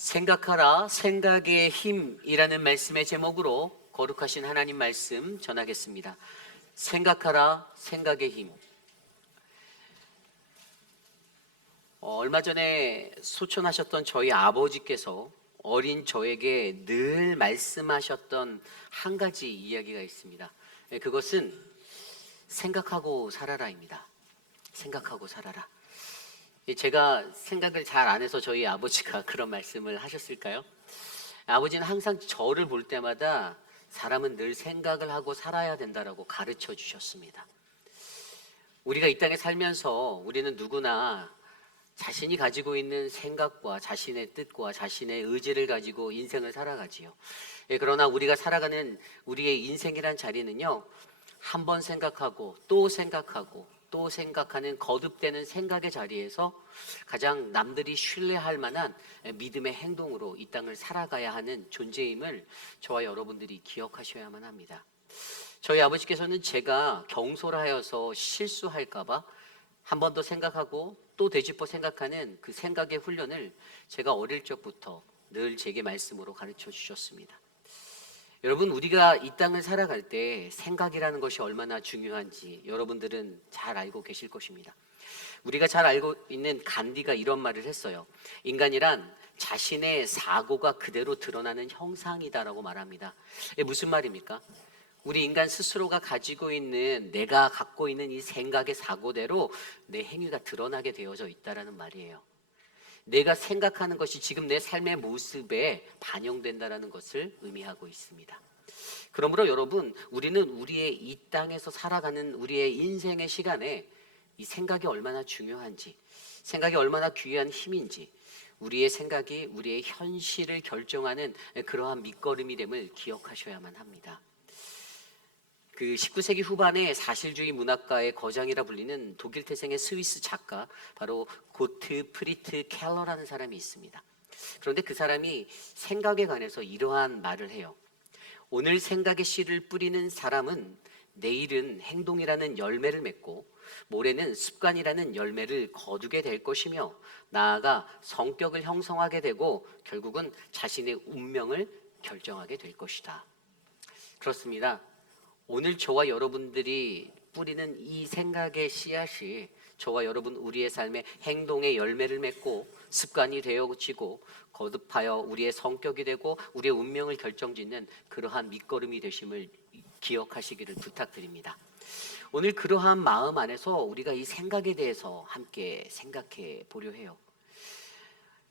생각하라 생각의 힘이라는 말씀의 제목으로 거룩하신 하나님 말씀 전하겠습니다. 생각하라 생각의 힘. 얼마 전에 소천하셨던 저희 아버지께서 어린 저에게 늘 말씀하셨던 한 가지 이야기가 있습니다. 그것은 생각하고 살아라입니다. 생각하고 살아라. 제가 생각을 잘 안 해서 저희 아버지가 그런 말씀을 하셨을까요? 아버지는 항상 저를 볼 때마다 사람은 늘 생각을 하고 살아야 된다라고 가르쳐 주셨습니다. 우리가 이 땅에 살면서 우리는 누구나 자신이 가지고 있는 생각과 자신의 뜻과 자신의 의지를 가지고 인생을 살아가지요. 그러나 우리가 살아가는 우리의 인생이란 자리는요, 한 번 생각하고 또 생각하고 또 생각하는 거듭되는 생각의 자리에서 가장 남들이 신뢰할 만한 믿음의 행동으로 이 땅을 살아가야 하는 존재임을 저와 여러분들이 기억하셔야만 합니다. 저희 아버지께서는 제가 경솔하여서 실수할까봐 한 번 더 생각하고 또 되짚어 생각하는 그 생각의 훈련을 제가 어릴 적부터 늘 제게 말씀으로 가르쳐 주셨습니다. 여러분, 우리가 이 땅을 살아갈 때 생각이라는 것이 얼마나 중요한지 여러분들은 잘 알고 계실 것입니다. 우리가 잘 알고 있는 간디가 이런 말을 했어요. 인간이란 자신의 사고가 그대로 드러나는 형상이다라고 말합니다. 이게 무슨 말입니까? 우리 인간 스스로가 가지고 있는, 내가 갖고 있는 이 생각의 사고대로 내 행위가 드러나게 되어져 있다라는 말이에요. 내가 생각하는 것이 지금 내 삶의 모습에 반영된다는 것을 의미하고 있습니다. 그러므로 여러분, 우리는 우리의 이 땅에서 살아가는 우리의 인생의 시간에 이 생각이 얼마나 중요한지, 생각이 얼마나 귀한 힘인지, 우리의 생각이 우리의 현실을 결정하는 그러한 밑거름이 됨을 기억하셔야만 합니다. 그 19세기 후반에 사실주의 문학가의 거장이라 불리는 독일 태생의 스위스 작가, 바로 고트 프리트 켈러라는 사람이 있습니다. 그런데 그 사람이 생각에 관해서 이러한 말을 해요. 오늘 생각의 씨를 뿌리는 사람은 내일은 행동이라는 열매를 맺고 모레는 습관이라는 열매를 거두게 될 것이며, 나아가 성격을 형성하게 되고 결국은 자신의 운명을 결정하게 될 것이다. 그렇습니다. 오늘 저와 여러분들이 뿌리는 이 생각의 씨앗이 저와 여러분 우리의 삶의 행동의 열매를 맺고 습관이 되어지고 거듭하여 우리의 성격이 되고 우리의 운명을 결정짓는 그러한 밑거름이 되심을 기억하시기를 부탁드립니다. 오늘 그러한 마음 안에서 우리가 이 생각에 대해서 함께 생각해 보려 해요.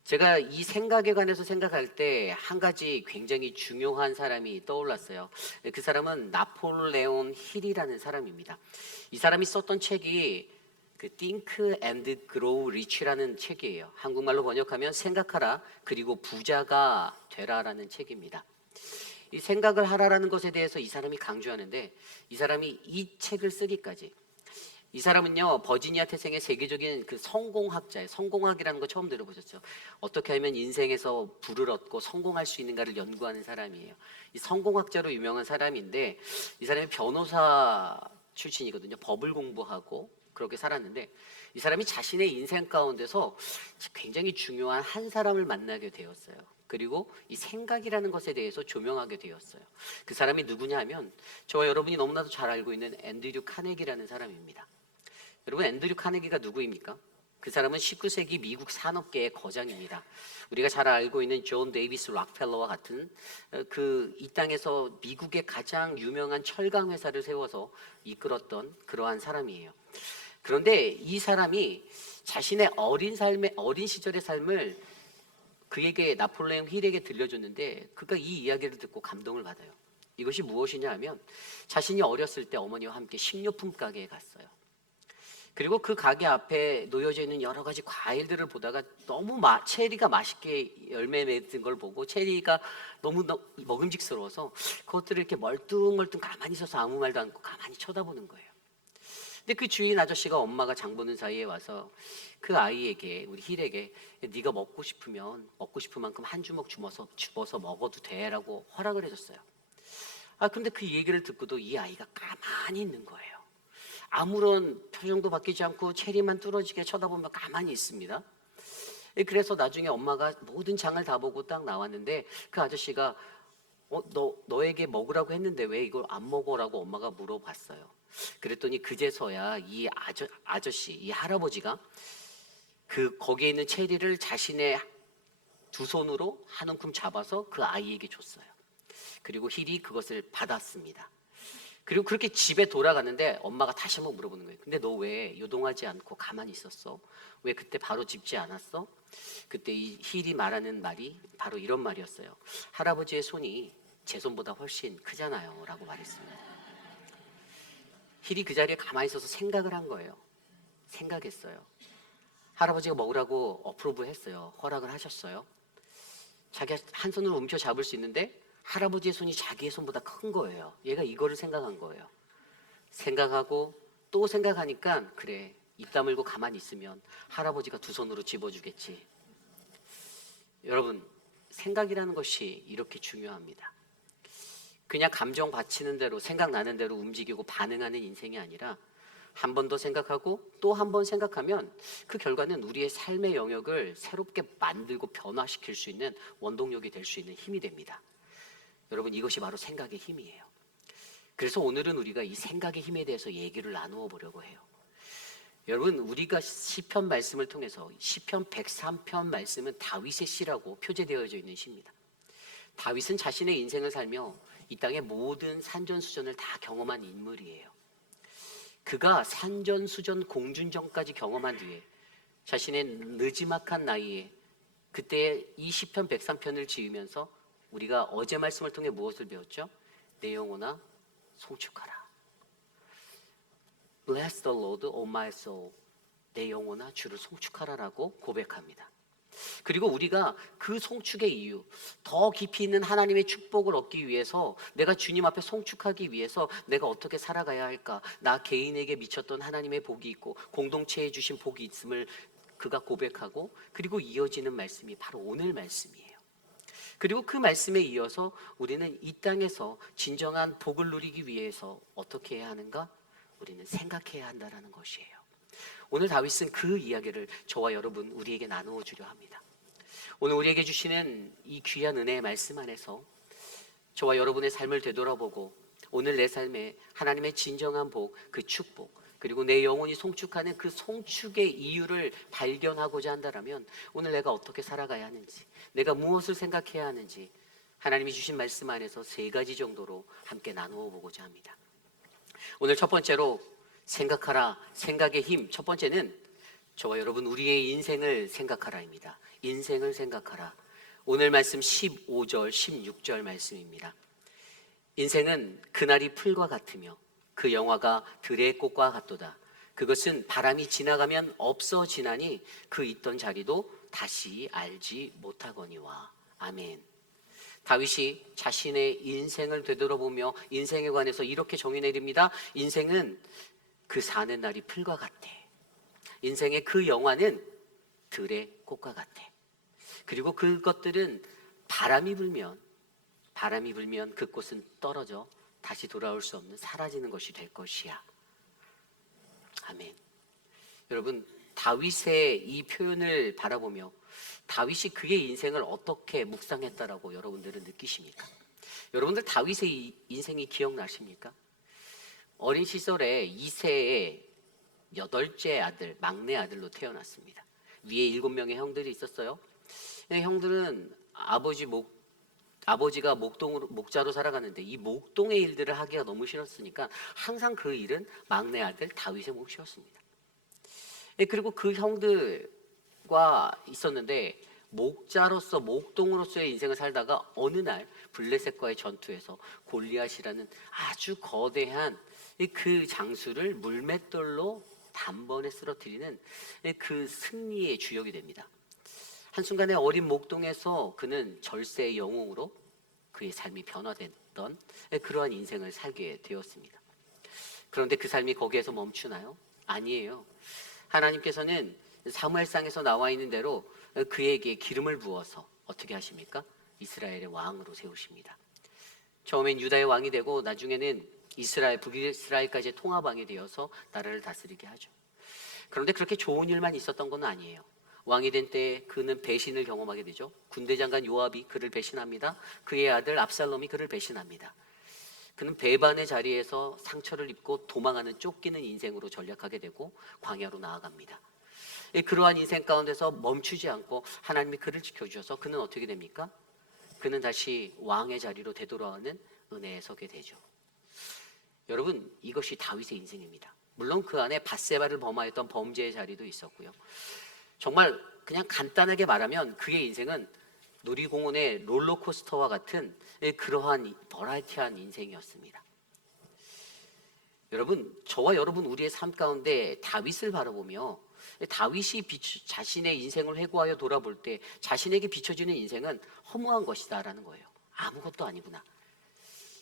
제가 이 생각에 관해서 생각할 때 한 가지 굉장히 중요한 사람이 떠올랐어요. 그 사람은 나폴레온 힐이라는 사람입니다. 이 사람이 썼던 책이 그 Think and Grow Rich라는 책이에요. 한국말로 번역하면 생각하라 그리고 부자가 되라라는 책입니다. 이 생각을 하라라는 것에 대해서 이 사람이 강조하는데, 이 사람이 이 책을 쓰기까지, 이 사람은요, 버지니아 태생의 세계적인 그 성공학자예요. 성공학이라는 거 처음 들어보셨죠? 어떻게 하면 인생에서 부를 얻고 성공할 수 있는가를 연구하는 사람이에요. 이 성공학자로 유명한 사람인데, 이 사람이 변호사 출신이거든요. 법을 공부하고 그렇게 살았는데, 이 사람이 자신의 인생 가운데서 굉장히 중요한 한 사람을 만나게 되었어요. 그리고 이 생각이라는 것에 대해서 조명하게 되었어요. 그 사람이 누구냐 하면 저와 여러분이 너무나도 잘 알고 있는 앤드류 카네기라는 사람입니다. 여러분, 앤드류 카네기가 누구입니까? 그 사람은 19세기 미국 산업계의 거장입니다. 우리가 잘 알고 있는 존 데이비스 락펠러와 같은 그 이 땅에서 미국의 가장 유명한 철강 회사를 세워서 이끌었던 그러한 사람이에요. 그런데 이 사람이 자신의 어린 시절의 삶을 그에게, 나폴레옹 힐에게 들려줬는데 그가 이 이야기를 듣고 감동을 받아요. 이것이 무엇이냐 하면, 자신이 어렸을 때 어머니와 함께 식료품 가게에 갔어요. 그리고 그 가게 앞에 놓여져 있는 여러 가지 과일들을 보다가 너무 체리가 맛있게 열매 맺은 걸 보고 체리가 너무 먹음직스러워서 그것들을 이렇게 멀뚱멀뚱 가만히 서서 아무 말도 않고 가만히 쳐다보는 거예요. 근데 그 주인 아저씨가 엄마가 장 보는 사이에 와서 그 아이에게, 우리 힐에게, 네가 먹고 싶으면 먹고 싶은 만큼 한 주먹 집어서 먹어도 돼라고 허락을 해줬어요. 근데 그 얘기를 듣고도 이 아이가 가만히 있는 거예요. 아무런 표정도 바뀌지 않고 체리만 뚫어지게 쳐다보며 가만히 있습니다. 그래서 나중에 엄마가 모든 장을 다 보고 딱 나왔는데 그 아저씨가 너에게 먹으라고 했는데 왜 이걸 안 먹어라고 엄마가 물어봤어요. 그랬더니 그제서야 이 아저씨, 이 할아버지가 거기에 있는 체리를 자신의 두 손으로 한 움큼 잡아서 그 아이에게 줬어요. 그리고 힐이 그것을 받았습니다. 그리고 그렇게 집에 돌아갔는데 엄마가 다시 한번 물어보는 거예요. 근데 너 왜 요동하지 않고 가만히 있었어? 왜 그때 바로 짚지 않았어? 그때 이 힐이 말하는 말이 바로 이런 말이었어요. 할아버지의 손이 제 손보다 훨씬 크잖아요 라고 말했습니다. 힐이 그 자리에 가만히 있어서 생각을 한 거예요. 생각했어요. 할아버지가 먹으라고 어프로브 했어요. 허락을 하셨어요. 자기가 한 손으로 움켜 잡을 수 있는데 할아버지의 손이 자기의 손보다 큰 거예요. 얘가 이거를 생각한 거예요. 생각하고 또 생각하니까 그래, 입 다물고 가만히 있으면 할아버지가 두 손으로 집어주겠지. 여러분, 생각이라는 것이 이렇게 중요합니다. 그냥 감정 받치는 대로 생각나는 대로 움직이고 반응하는 인생이 아니라 한 번 더 생각하고 또 한 번 생각하면 그 결과는 우리의 삶의 영역을 새롭게 만들고 변화시킬 수 있는 원동력이 될 수 있는 힘이 됩니다. 여러분, 이것이 바로 생각의 힘이에요. 그래서 오늘은 우리가 이 생각의 힘에 대해서 얘기를 나누어 보려고 해요. 여러분, 우리가 시편 말씀을 통해서 시편 103편 말씀은 다윗의 시라고 표제되어져 있는 시입니다. 다윗은 자신의 인생을 살며 이 땅의 모든 산전수전을 다 경험한 인물이에요. 그가 산전수전 공준전까지 경험한 뒤에 자신의 느지막한 나이에 그때 이 시편 103편을 지으면서 우리가 어제 말씀을 통해 무엇을 배웠죠? 내 영혼아 송축하라. Bless the Lord, O my soul. 내 영혼아 주를 송축하라라고 고백합니다. 그리고 우리가 그 송축의 이유, 더 깊이 있는 하나님의 축복을 얻기 위해서 내가 주님 앞에 송축하기 위해서 내가 어떻게 살아가야 할까? 나 개인에게 미쳤던 하나님의 복이 있고 공동체에 주신 복이 있음을 그가 고백하고 그리고 이어지는 말씀이 바로 오늘 말씀이에요. 그리고 그 말씀에 이어서 우리는 이 땅에서 진정한 복을 누리기 위해서 어떻게 해야 하는가? 우리는 생각해야 한다는 것이에요. 오늘 다윗은 그 이야기를 저와 여러분 우리에게 나누어 주려 합니다. 오늘 우리에게 주시는 이 귀한 은혜의 말씀 안에서 저와 여러분의 삶을 되돌아보고 오늘 내 삶에 하나님의 진정한 복, 그 축복, 그리고 내 영혼이 송축하는 그 송축의 이유를 발견하고자 한다면 오늘 내가 어떻게 살아가야 하는지, 내가 무엇을 생각해야 하는지 하나님이 주신 말씀 안에서 3가지 정도로 함께 나누어 보고자 합니다. 오늘 첫 번째로 생각하라, 생각의 힘. 첫 번째는 저와 여러분 우리의 인생을 생각하라입니다. 인생을 생각하라. 오늘 말씀 15절, 16절 말씀입니다. 인생은 그날이 풀과 같으며 그 영화가 들의 꽃과 같도다. 그것은 바람이 지나가면 없어지나니 그 있던 자리도 다시 알지 못하거니와. 아멘. 다윗이 자신의 인생을 되돌아보며 인생에 관해서 이렇게 정의 내립니다. 인생은 그 사는 날이 풀과 같아. 인생의 그 영화는 들의 꽃과 같아. 그리고 그것들은 바람이 불면 그 꽃은 떨어져 다시 돌아올 수 없는 사라지는 것이 될 것이야. 아멘. 여러분, 다윗의 이 표현을 바라보며 다윗이 그의 인생을 어떻게 묵상했다라고 여러분들은 느끼십니까? 여러분들 다윗의 인생이 기억나십니까? 어린 시절에 이새의 8째 아들, 막내 아들로 태어났습니다. 위에 7명의 형들이 있었어요. 형들은 아버지가 목자로 살아가는데 이 목동의 일들을 하기가 너무 싫었으니까 항상 그 일은 막내 아들 다윗의 몫이었습니다. 그리고 그 형들과 있었는데 목자로서 목동으로서의 인생을 살다가 어느 날 블레셋과의 전투에서 골리앗이라는 아주 거대한 그 장수를 물맷돌로 단번에 쓰러뜨리는 그 승리의 주역이 됩니다. 한순간에 어린 목동에서 그는 절세의 영웅으로 그의 삶이 변화됐던 그러한 인생을 살게 되었습니다. 그런데 그 삶이 거기에서 멈추나요? 아니에요. 하나님께서는 사무엘상에서 나와 있는 대로 그에게 기름을 부어서 어떻게 하십니까? 이스라엘의 왕으로 세우십니다. 처음엔 유다의 왕이 되고 나중에는 북이스라엘까지 통합왕이 되어서 나라를 다스리게 하죠. 그런데 그렇게 좋은 일만 있었던 건 아니에요. 왕이 된 때에 그는 배신을 경험하게 되죠. 군대 장관 요압이 그를 배신합니다. 그의 아들 압살롬이 그를 배신합니다. 그는 배반의 자리에서 상처를 입고 도망하는 쫓기는 인생으로 전락하게 되고 광야로 나아갑니다. 그러한 인생 가운데서 멈추지 않고 하나님이 그를 지켜주셔서 그는 어떻게 됩니까? 그는 다시 왕의 자리로 되돌아오는 은혜에 서게 되죠. 여러분, 이것이 다윗의 인생입니다. 물론 그 안에 밧세바를 범하였던 범죄의 자리도 있었고요. 정말 그냥 간단하게 말하면 그의 인생은 놀이공원의 롤러코스터와 같은 그러한 버라이티한 인생이었습니다. 여러분, 저와 여러분 우리의 삶 가운데 다윗을 바라보며 다윗이 자신의 인생을 회고하여 돌아볼 때 자신에게 비춰지는 인생은 허무한 것이다라는 거예요. 아무것도 아니구나.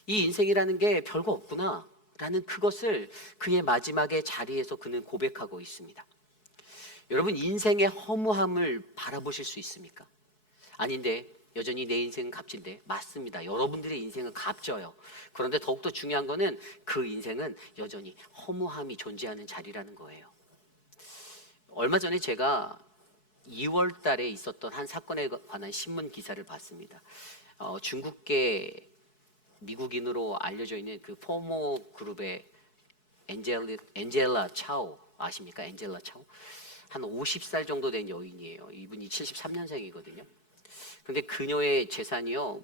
이 인생이라는 게 별거 없구나 라는 그것을 그의 마지막의 자리에서 그는 고백하고 있습니다. 여러분, 인생의 허무함을 바라보실 수 있습니까? 아닌데 여전히 내 인생은 값진데, 맞습니다. 여러분들의 인생은 값져요. 그런데 더욱더 중요한 거는 그 인생은 여전히 허무함이 존재하는 자리라는 거예요. 얼마 전에 제가 2월 달에 있었던 한 사건에 관한 신문 기사를 봤습니다. 중국계 미국인으로 알려져 있는 그 포모 그룹의 엔젤라 차오 아십니까? 엔젤라 차오. 한 50살 정도 된 여인이에요. 이분이 73년생이거든요. 근데 그녀의 재산이요,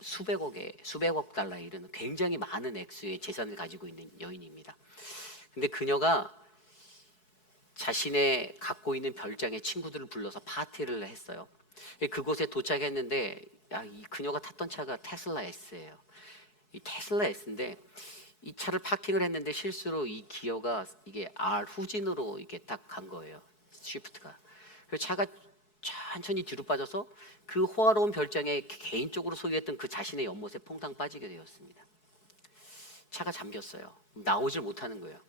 수백억 달러에 이르는 굉장히 많은 액수의 재산을 가지고 있는 여인입니다. 근데 그녀가 자신의 갖고 있는 별장에 친구들을 불러서 파티를 했어요. 그곳에 도착했는데 이 그녀가 탔던 차가 테슬라 S예요. 이 테슬라 S인데 이 차를 파킹을 했는데 실수로 이 기어가 이게 R 후진으로 이게 딱 간 거예요. 쉬프트가. 그래서 차가 천천히 뒤로 빠져서 그 호화로운 별장에 개인적으로 소유했던 그 자신의 연못에 퐁당 빠지게 되었습니다. 차가 잠겼어요. 나오질 못하는 거예요.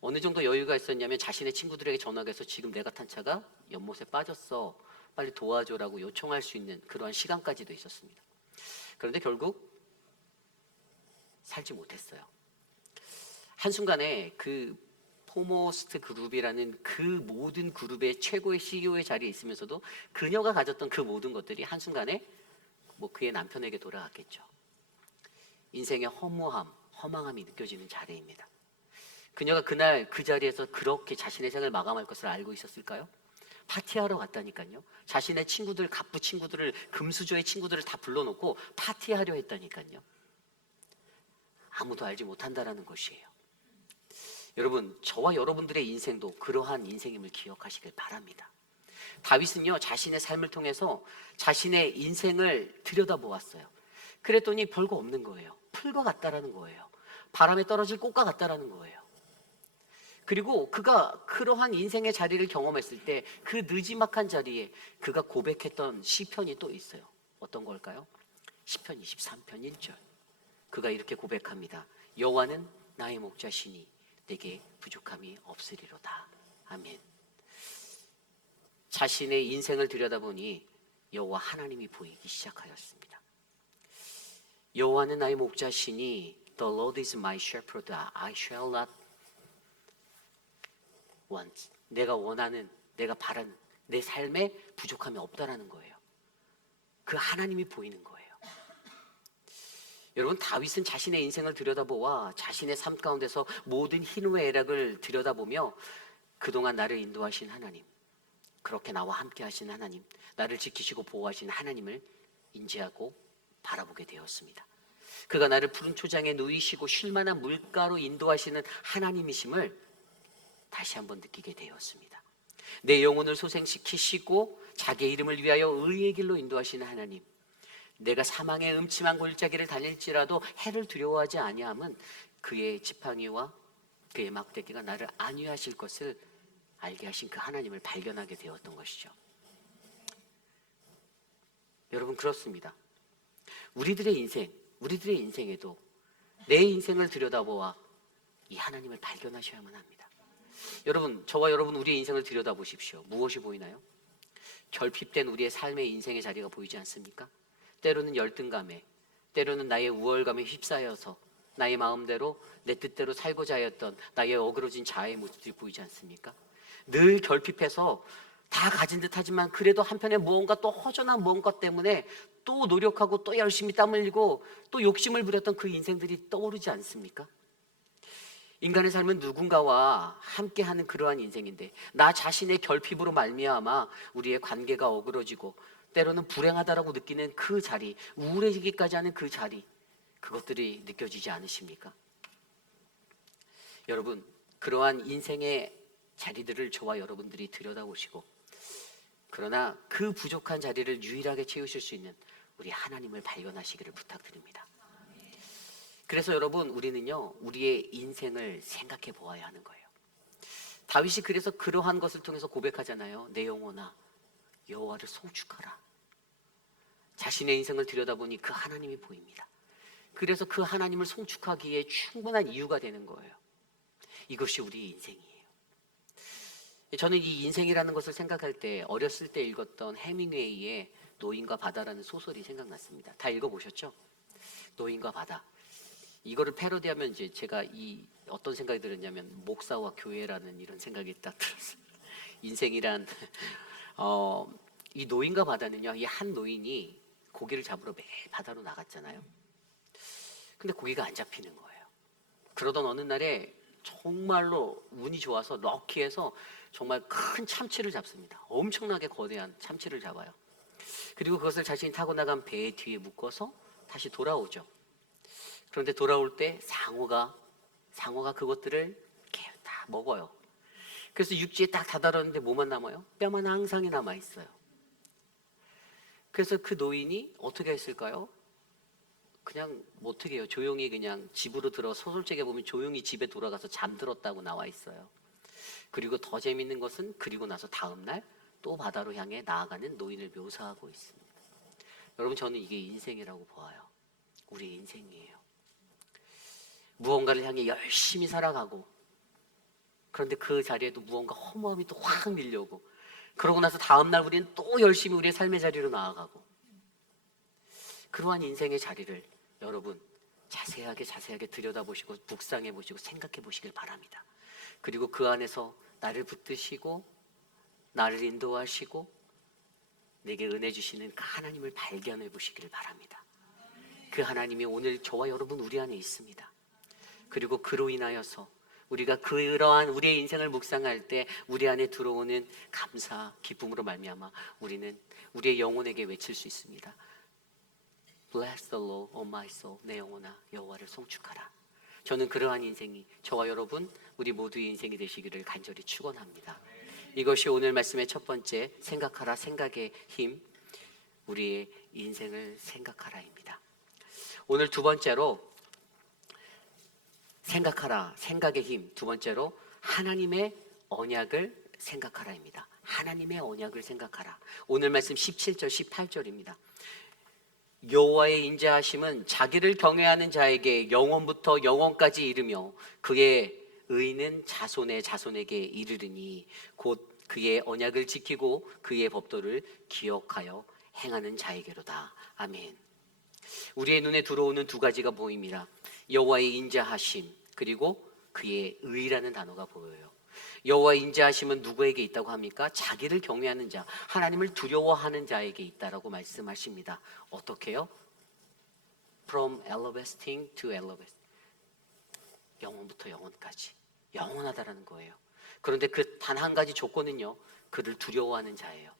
어느 정도 여유가 있었냐면 자신의 친구들에게 전화해서 지금 내가 탄 차가 연못에 빠졌어. 빨리 도와줘라고 요청할 수 있는 그러한 시간까지도 있었습니다. 그런데 결국 살지 못했어요. 한순간에 그 포모스트 그룹이라는 그 모든 그룹의 최고의 CEO의 자리에 있으면서도 그녀가 가졌던 그 모든 것들이 한순간에 그의 남편에게 돌아갔겠죠. 인생의 허무함, 허망함이 느껴지는 자리입니다. 그녀가 그날 그 자리에서 그렇게 자신의 생을 마감할 것을 알고 있었을까요? 파티하러 갔다니까요. 자신의 친구들, 갑부 친구들을, 금수저의 친구들을 다 불러놓고 파티하려 했다니까요. 아무도 알지 못한다라는 것이에요. 여러분, 저와 여러분들의 인생도 그러한 인생임을 기억하시길 바랍니다. 다윗은요, 자신의 삶을 통해서 자신의 인생을 들여다보았어요. 그랬더니 별거 없는 거예요. 풀과 같다라는 거예요. 바람에 떨어질 꽃과 같다라는 거예요. 그리고 그가 그러한 인생의 자리를 경험했을 때 그 느지막한 자리에 그가 고백했던 시편이 또 있어요. 어떤 걸까요? 시편 23편 1절. 그가 이렇게 고백합니다. 여호와는 나의 목자시니 내게 부족함이 없으리로다. 아멘. 자신의 인생을 들여다보니 여호와 하나님이 보이기 시작하였습니다. 여호와는 나의 목자시니 The Lord is my shepherd, I shall not want. 내가 원하는, 내가 바라는 내 삶에 부족함이 없다라는 거예요. 그 하나님이 보이는 거예요. 여러분, 다윗은 자신의 인생을 들여다보아 자신의 삶 가운데서 모든 희노의 애락을 들여다보며 그동안 나를 인도하신 하나님, 그렇게 나와 함께 하신 하나님, 나를 지키시고 보호하신 하나님을 인지하고 바라보게 되었습니다. 그가 나를 푸른 초장에 누이시고 쉴만한 물가로 인도하시는 하나님이심을 다시 한번 느끼게 되었습니다. 내 영혼을 소생시키시고 자기의 이름을 위하여 의의 길로 인도하시는 하나님, 내가 사망의 음침한 골짜기를 달릴지라도 해를 두려워하지 아니함은 그의 지팡이와 그의 막대기가 나를 안위하실 것을 알게 하신 그 하나님을 발견하게 되었던 것이죠. 여러분, 그렇습니다. 우리들의 인생에도 내 인생을 들여다보아 이 하나님을 발견하셔야만 합니다. 여러분, 저와 여러분 우리의 인생을 들여다보십시오. 무엇이 보이나요? 결핍된 우리의 삶의 인생의 자리가 보이지 않습니까? 때로는 열등감에, 때로는 나의 우월감에 휩싸여서 나의 마음대로 내 뜻대로 살고자 하였던 나의 어그러진 자아의 모습들이 보이지 않습니까? 늘 결핍해서 다 가진 듯 하지만 그래도 한편에 무언가 또 허전한 무언가 때문에 또 노력하고 또 열심히 땀 흘리고 또 욕심을 부렸던 그 인생들이 떠오르지 않습니까? 인간의 삶은 누군가와 함께하는 그러한 인생인데 나 자신의 결핍으로 말미암아 우리의 관계가 어그러지고 때로는 불행하다라고 느끼는 그 자리, 우울해지기까지 하는 그 자리, 그것들이 느껴지지 않으십니까? 여러분, 그러한 인생의 자리들을 저와 여러분들이 들여다보시고 그러나 그 부족한 자리를 유일하게 채우실 수 있는 우리 하나님을 발견하시기를 부탁드립니다. 그래서 여러분, 우리는요 우리의 인생을 생각해 보아야 하는 거예요. 다윗이 그래서 그러한 것을 통해서 고백하잖아요. 내 영혼아 여호와를 송축하라. 자신의 인생을 들여다보니 그 하나님이 보입니다. 그래서 그 하나님을 송축하기에 충분한 이유가 되는 거예요. 이것이 우리의 인생이에요. 저는 이 인생이라는 것을 생각할 때 어렸을 때 읽었던 해밍웨이의 노인과 바다라는 소설이 생각났습니다. 다 읽어보셨죠? 노인과 바다. 이거를 패러디하면 이제 제가 어떤 생각이 들었냐면 목사와 교회라는 이런 생각이 딱 들었어요. 인생이란 이 노인과 바다는요, 이 한 노인이 고기를 잡으러 매일 바다로 나갔잖아요. 근데 고기가 안 잡히는 거예요. 그러던 어느 날에 정말로 운이 좋아서 럭키해서 정말 큰 참치를 잡습니다. 엄청나게 거대한 참치를 잡아요. 그리고 그것을 자신이 타고 나간 배 뒤에 묶어서 다시 돌아오죠. 그런데 돌아올 때 상어가 그것들을 이렇게 다 먹어요. 그래서 육지에 딱 다다랐는데 뭐만 남아요? 뼈만 항상이 남아 있어요. 그래서 그 노인이 어떻게 했을까요? 그냥 뭐 어떻게 해요? 조용히 그냥 집으로 들어 소설책에 보면 조용히 집에 돌아가서 잠들었다고 나와 있어요. 그리고 더 재밌는 것은 그리고 나서 다음 날 또 바다로 향해 나아가는 노인을 묘사하고 있습니다. 여러분, 저는 이게 인생이라고 보아요. 우리의 인생이에요. 무언가를 향해 열심히 살아가고 그런데 그 자리에도 무언가 허무함이 또 확 밀려오고 그러고 나서 다음 날 우리는 또 열심히 우리의 삶의 자리로 나아가고 그러한 인생의 자리를 여러분 자세하게 들여다보시고 묵상해보시고 생각해보시길 바랍니다. 그리고 그 안에서 나를 붙드시고 나를 인도하시고 내게 은혜 주시는 그 하나님을 발견해 보시기를 바랍니다. 그 하나님이 오늘 저와 여러분 우리 안에 있습니다. 그리고 그로 인하여서 우리가 그러한 우리의 인생을 묵상할 때 우리 안에 들어오는 감사, 기쁨으로 말미암아 우리는 우리의 영혼에게 외칠 수 있습니다. Bless the Lord, O my soul. 내 영혼아 여호와를 송축하라. 저는 그러한 인생이 저와 여러분 우리 모두의 인생이 되시기를 간절히 축원합니다. 이것이 오늘 말씀의 첫 번째 생각하라, 생각의 힘, 우리의 인생을 생각하라입니다. 오늘 두 번째로 생각하라, 생각의 힘, 두 번째로 하나님의 언약을 생각하라입니다. 하나님의 언약을 생각하라. 오늘 말씀 17절 18절입니다. 여호와의 인자하심은 자기를 경외하는 자에게 영원부터 영원까지 이르며 그의 의는 자손의 자손에게 이르르니 곧 그의 언약을 지키고 그의 법도를 기억하여 행하는 자에게로다. 아멘. 우리의 눈에 들어오는 두 가지가 보입니다. 여호와의 인자하심 그리고 그의 의라는 단어가 보여요. 여호와의 인자하심은 누구에게 있다고 합니까? 자기를 경외하는 자, 하나님을 두려워하는 자에게 있다라고 말씀하십니다. 어떻게요? From everlasting to everlasting. 영원부터 영원까지 영원하다라는 거예요. 그런데 그 단 한 가지 조건은요, 그를 두려워하는 자예요.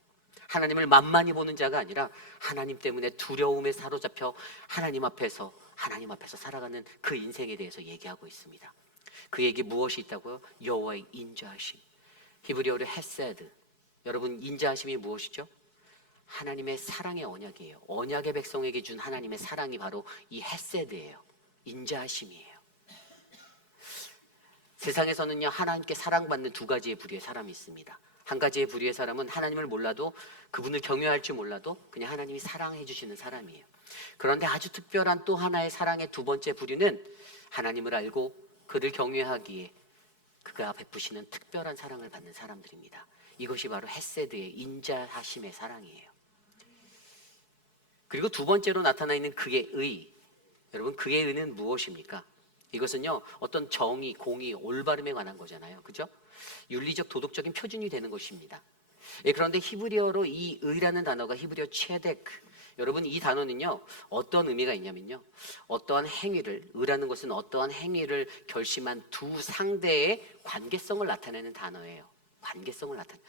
하나님을 만만히 보는 자가 아니라 하나님 때문에 두려움에 사로잡혀 하나님 앞에서 살아가는 그 인생에 대해서 얘기하고 있습니다. 그에게 무엇이 있다고요? 여호와의 인자하심. 히브리어로 헤세드. 여러분, 인자하심이 무엇이죠? 하나님의 사랑의 언약이에요. 언약의 백성에게 준 하나님의 사랑이 바로 이 헤세드예요. 인자하심이에요. 세상에서는요, 하나님께 사랑받는 두 가지의 부류의 사람이 있습니다. 한 가지의 부류의 사람은 하나님을 몰라도, 그분을 경외할 줄 몰라도 그냥 하나님이 사랑해 주시는 사람이에요. 그런데 아주 특별한 또 하나의 사랑의 두 번째 부류는 하나님을 알고 그를 경외하기에 그가 베푸시는 특별한 사랑을 받는 사람들입니다. 이것이 바로 헤세드의 인자하심의 사랑이에요. 그리고 두 번째로 나타나 있는 그의 의. 여러분, 그의 의는 무엇입니까? 이것은요, 어떤 정의, 공의, 올바름에 관한 거잖아요. 그죠? 윤리적, 도덕적인 표준이 되는 것입니다. 그런데 히브리어로 이 의라는 단어가 히브리어 체데크. 여러분, 이 단어는요 어떤 의미가 있냐면요, 어떠한 행위를, 의라는 것은 어떠한 행위를 결심한 두 상대의 관계성을 나타내는 단어예요. 관계성을 나타내.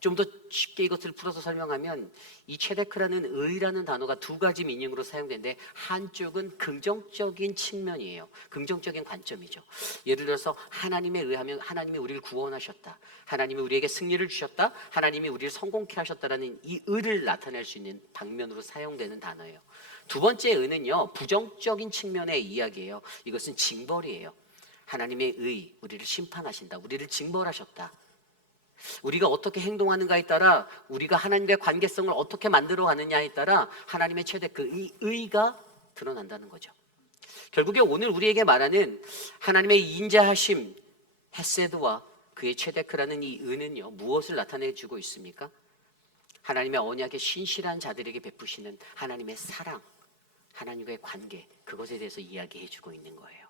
좀 더 쉽게 이것을 풀어서 설명하면, 이 체데크라는 의라는 단어가 두 가지 미닝으로 사용되는데, 한쪽은 긍정적인 측면이에요. 긍정적인 관점이죠. 예를 들어서 하나님에 의하면 하나님이 우리를 구원하셨다, 하나님이 우리에게 승리를 주셨다, 하나님이 우리를 성공케 하셨다라는 이 의를 나타낼 수 있는 방면으로 사용되는 단어예요. 두 번째 의는요 부정적인 측면의 이야기예요. 이것은 징벌이에요. 하나님의 의, 우리를 심판하신다, 우리를 징벌하셨다. 우리가 어떻게 행동하는가에 따라, 우리가 하나님과의 관계성을 어떻게 만들어가느냐에 따라 하나님의 최대 이 의가 드러난다는 거죠. 결국에 오늘 우리에게 말하는 하나님의 인자하심, 헤세드와 그의 체데크라는 이 의는요 무엇을 나타내주고 있습니까? 하나님의 언약의 신실한 자들에게 베푸시는 하나님의 사랑, 하나님과의 관계, 그것에 대해서 이야기해주고 있는 거예요.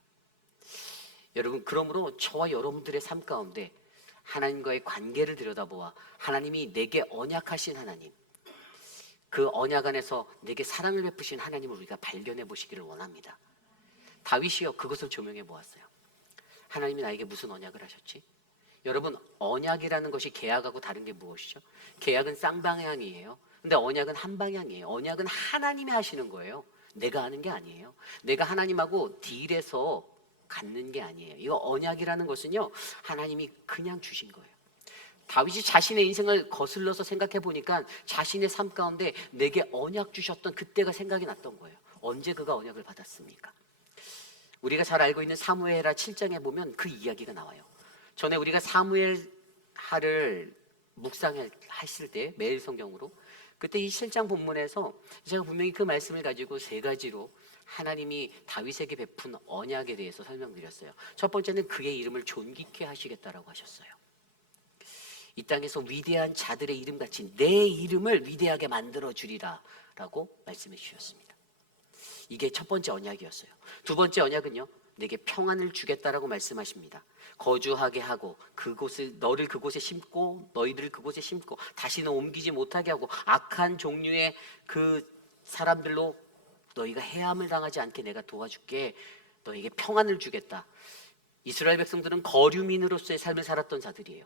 여러분, 그러므로 저와 여러분들의 삶 가운데 하나님과의 관계를 들여다보아 하나님이 내게 언약하신 하나님, 그 언약 안에서 내게 사랑을 베푸신 하나님을 우리가 발견해 보시기를 원합니다. 다윗이요 그것을 조명해 보았어요. 하나님이 나에게 무슨 언약을 하셨지? 여러분, 언약이라는 것이 계약하고 다른 게 무엇이죠? 계약은 쌍방향이에요. 근데 언약은 한 방향이에요. 언약은 하나님이 하시는 거예요. 내가 하는 게 아니에요. 내가 하나님하고 딜해서 갖는 게 아니에요. 이거 언약이라는 것은요 하나님이 그냥 주신 거예요. 다윗이 자신의 인생을 거슬러서 생각해 보니까 자신의 삶 가운데 내게 언약 주셨던 그때가 생각이 났던 거예요. 언제 그가 언약을 받았습니까? 우리가 잘 알고 있는 사무엘하 7장에 보면 그 이야기가 나와요. 전에 우리가 사무엘하를 묵상했을 때 매일 성경으로, 그때 이 7장 본문에서 제가 분명히 그 말씀을 가지고 세 가지로 하나님이 다윗에게 베푼 언약에 대해서 설명드렸어요. 첫 번째는 그의 이름을 존귀케 하시겠다라고 하셨어요. 이 땅에서 위대한 자들의 이름같이 내 이름을 위대하게 만들어 주리라 라고 말씀해 주셨습니다. 이게 첫 번째 언약이었어요. 두 번째 언약은요 내게 평안을 주겠다라고 말씀하십니다. 거주하게 하고 그곳을, 너를 그곳에 심고 너희들을 그곳에 심고 다시는 옮기지 못하게 하고 악한 종류의 그 사람들로 너희가 해함을 당하지 않게 내가 도와줄게, 너에게 평안을 주겠다. 이스라엘 백성들은 거류민으로서의 삶을 살았던 자들이에요.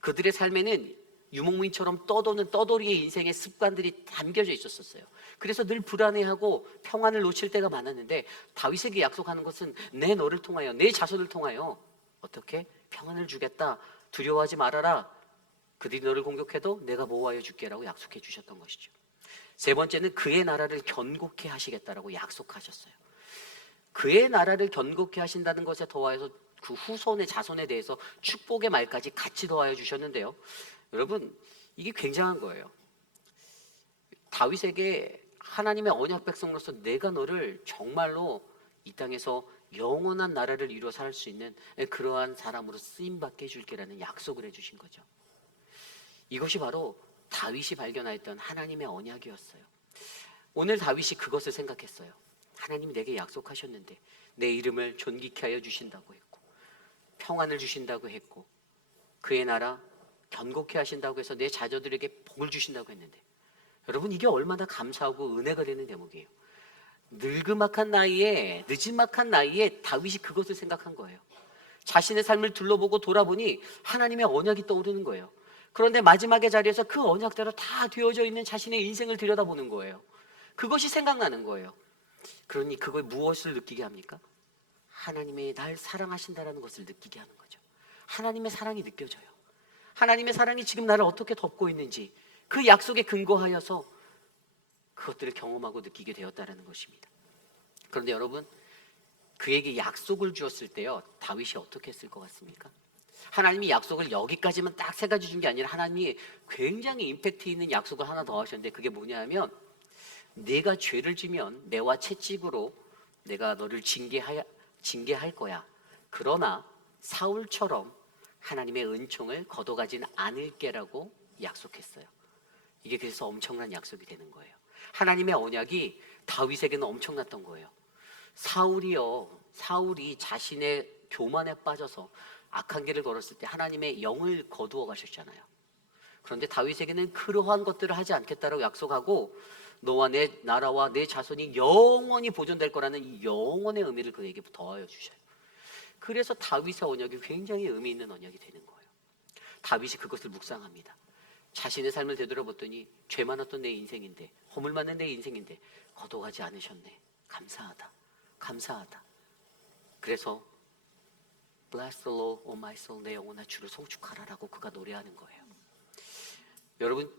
그들의 삶에는 유목민처럼 떠도는 떠돌이의 인생의 습관들이 담겨져 있었어요. 그래서 늘 불안해하고 평안을 놓칠 때가 많았는데, 다윗에게 약속하는 것은 내 너를 통하여, 내 자손을 통하여 어떻게 평안을 주겠다, 두려워하지 말아라, 그들이 너를 공격해도 내가 보호하여 줄게라고 약속해 주셨던 것이죠. 세 번째는 그의 나라를 견고케 하시겠다라고 약속하셨어요. 그의 나라를 견고케 하신다는 것에 더하여서 그 후손의 자손에 대해서 축복의 말까지 같이 더하여 주셨는데요. 여러분, 이게 굉장한 거예요. 다윗에게 하나님의 언약 백성으로서 내가 너를 정말로 이 땅에서 영원한 나라를 이루어 살 수 있는 그러한 사람으로 쓰임받게 해줄게라는 약속을 해주신 거죠. 이것이 바로 다윗이 발견하였던 하나님의 언약이었어요. 오늘 다윗이 그것을 생각했어요. 하나님이 내게 약속하셨는데 내 이름을 존귀케 하여 주신다고 했고, 평안을 주신다고 했고, 그의 나라 견고케 하신다고 해서 내 자녀들에게 복을 주신다고 했는데, 여러분 이게 얼마나 감사하고 은혜가 되는 대목이에요. 늦지막한 나이에 다윗이 그것을 생각한 거예요. 자신의 삶을 둘러보고 돌아보니 하나님의 언약이 떠오르는 거예요. 그런데 마지막의 자리에서 그 언약대로 다 되어져 있는 자신의 인생을 들여다보는 거예요. 그것이 생각나는 거예요. 그러니 그걸 무엇을 느끼게 합니까? 하나님의 날 사랑하신다라는 것을 느끼게 하는 거죠. 하나님의 사랑이 느껴져요. 하나님의 사랑이 지금 나를 어떻게 덮고 있는지 그 약속에 근거하여서 그것들을 경험하고 느끼게 되었다라는 것입니다. 그런데 여러분, 그에게 약속을 주었을 때요 다윗이 어떻게 했을 것 같습니까? 하나님이 약속을 여기까지만 딱 세 가지 준 게 아니라 하나님이 굉장히 임팩트 있는 약속을 하나 더 하셨는데, 그게 뭐냐면 네가 죄를 지면 매와 채찍으로 내가 너를 징계할 거야. 그러나 사울처럼 하나님의 은총을 거둬가진 않을게라고 약속했어요. 이게 그래서 엄청난 약속이 되는 거예요. 하나님의 언약이 다윗에게는 엄청났던 거예요. 사울이 자신의 교만에 빠져서 악한 길을 걸었을 때 하나님의 영을 거두어 가셨잖아요. 그런데 다윗에게는 그러한 것들을 하지 않겠다라고 약속하고 너와 내 나라와 내 자손이 영원히 보존될 거라는 이 영원의 의미를 그에게 더하여 주셔요. 그래서 다윗의 언약이 굉장히 의미 있는 언약이 되는 거예요. 다윗이 그것을 묵상합니다. 자신의 삶을 되돌아봤더니 죄 많았던 내 인생인데, 허물 많은 내 인생인데 거둬가지 않으셨네. 감사하다. 감사하다. 그래서 Bless the Lord, O my soul, 내 영혼아 주를 송축하라라고 그가 노래하는 거예요. 여러분,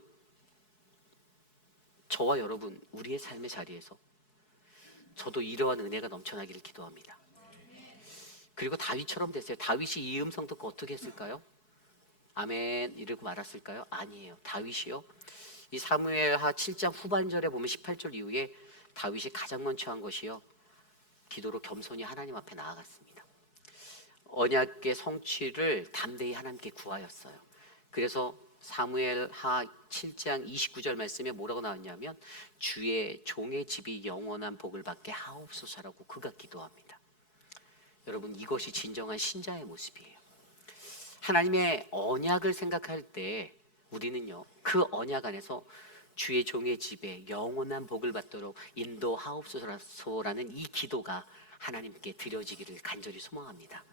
저와 여러분 우리의 삶의 자리에서 저도 이러한 은혜가 넘쳐나기를 기도합니다. 그리고 다윗처럼 됐어요. 다윗이 이 음성 듣고 어떻게 했을까요? 아멘 이러고 말았을까요? 아니에요. 다윗이요, 이 사무엘하 7장 후반절에 보면 18절 이후에 다윗이 가장 먼저 한 것이요, 기도로 겸손히 하나님 앞에 나아갔습니다. 언약의 성취를 담대히 하나님께 구하였어요. 그래서 사무엘하 7장 29절 말씀에 뭐라고 나왔냐면 주의 종의 집이 영원한 복을 받게 하옵소서라고 그가 기도합니다. 여러분, 이것이 진정한 신자의 모습이에요. 하나님의 언약을 생각할 때 우리는요, 그 언약 안에서 주의 종의 집에 영원한 복을 받도록 인도하옵소서라는 이 기도가 하나님께 드려지기를 간절히 소망합니다.